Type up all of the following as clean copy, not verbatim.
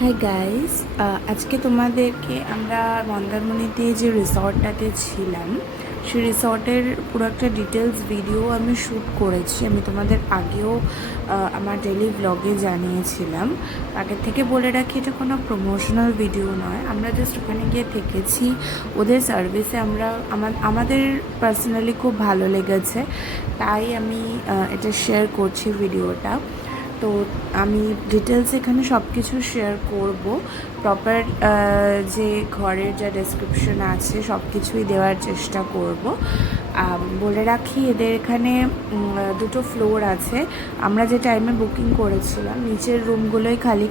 Hi guys, আজকে তোমাদেরকে আমরা মন্দারমণিতে যে রিসর্টটাতে ছিলাম সেই রিসর্টের পুরো একটা ডিটেলস ভিডিও আমি শ্যুট করেছি। আমি তোমাদের আগেও আমার ডেইলি ব্লগে জানিয়েছিলাম। আগের থেকে বলে রাখি, এটা কোনো প্রমোশনাল ভিডিও নয়, আমরা জাস্ট ওখানে গিয়ে থেকেছি। ওদের সার্ভিসে আমাদের পার্সোনালি খুব ভালো লেগেছে, তাই আমি এটা শেয়ার করছি ভিডিওটা। তো আমি ডিটেলস এখানে সব কিছু শেয়ার করব। প্রপার যে ঘরের যা ডেসক্রিপশন আছে সব কিছুই দেওয়ার চেষ্টা করব। বলে রাখি, এদের এখানে দুটো ফ্লোর আছে। আমরা যে টাইমে বুকিং করেছিলাম নিচের রুমগুলোই খালি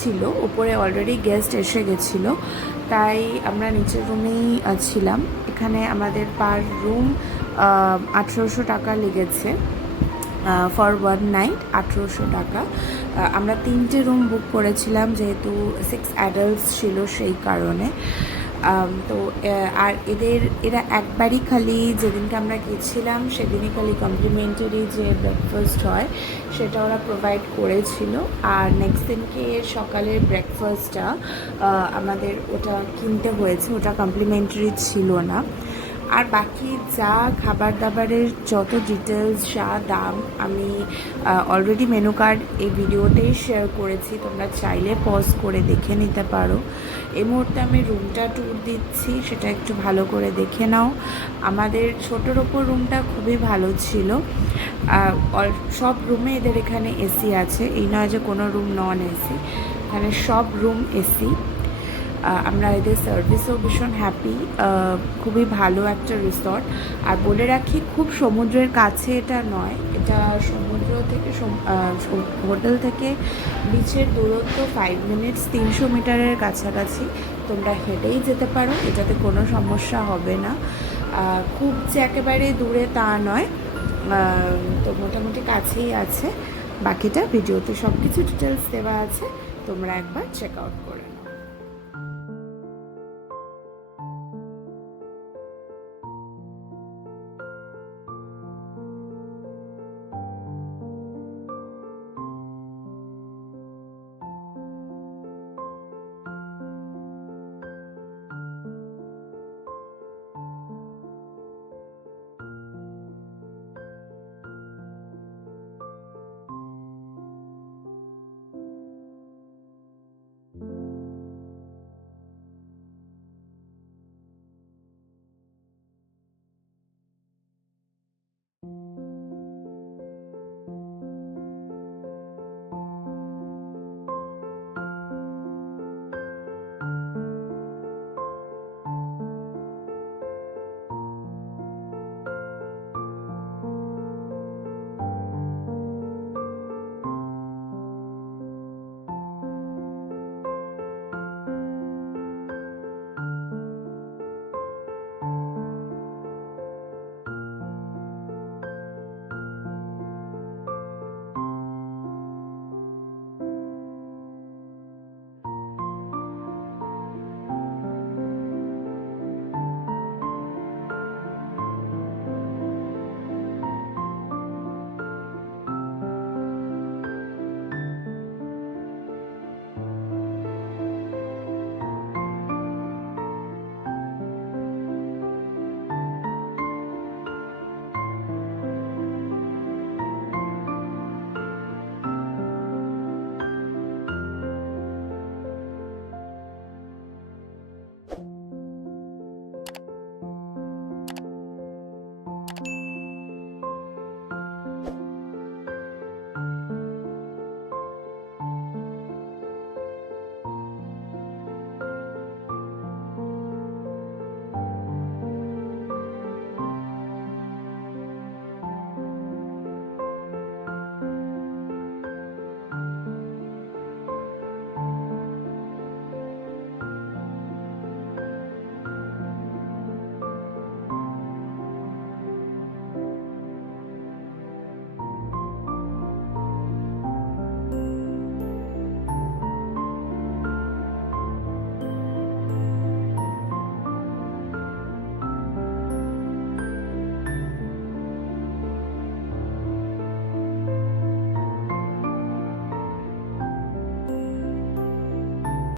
ছিল। ওপরে অলরেডি গেস্ট এসে গেছিলো, তাই আমরা নিচের রুমেই ছিলাম। এখানে আমাদের পার রুম 1800 টাকা লেগেছে। ফর ওয়ান নাইট 1800 টাকা। আমরা 3টে রুম বুক করেছিলাম, যেহেতু 6 অ্যাডাল্টস ছিল সেই কারণে। তো আর এরা একবারই খালি, যেদিনকে আমরা গেছিলাম সেদিনই খালি কমপ্লিমেন্টারি যে ব্রেকফাস্ট হয় সেটা ওরা প্রোভাইড করেছিল। আর নেক্সট দিনকে সকালের ব্রেকফাস্টটা আমাদের ওটা কিনতে হয়েছে, ওটা কমপ্লিমেন্টারি ছিল না। আর বাকি যা খাবার দাবারের যত ডিটেলস, যা দাম, আমি অলরেডি মেনু কার্ড এই ভিডিওতেই শেয়ার করেছি, তোমরা চাইলে পজ করে দেখে নিতে পারো। এই মুহূর্তে আমি রুমটা ট্যুর দিচ্ছি, সেটা একটু ভালো করে দেখে নাও। আমাদের ছোটোর ওপর রুমটা খুবই ভালো ছিল। সব রুমে এদের এখানে এসি আছে, এই নয় যে কোনো রুম নন এসি, এখানে সব রুম এসি। আমরা এদের সার্ভিসেও ভীষণ হ্যাপি, খুবই ভালো একটা রিসর্ট। আর বলে রাখি, খুব সমুদ্রের কাছে এটা নয়, এটা সমুদ্র থেকে হোটেল থেকে বিচের দূরত্ব 5 মিনিটস, 300 মিটারের কাছাকাছি। তোমরা হেঁটেই যেতে পারো, এটাতে কোনো সমস্যা হবে না। খুব যে একেবারে দূরে তা নয়, তো মোটামুটি কাছেই আছে। বাকিটা ভিডিওতে সব কিছু ডিটেলস দেওয়া আছে, তোমরা একবার চেক আউট করে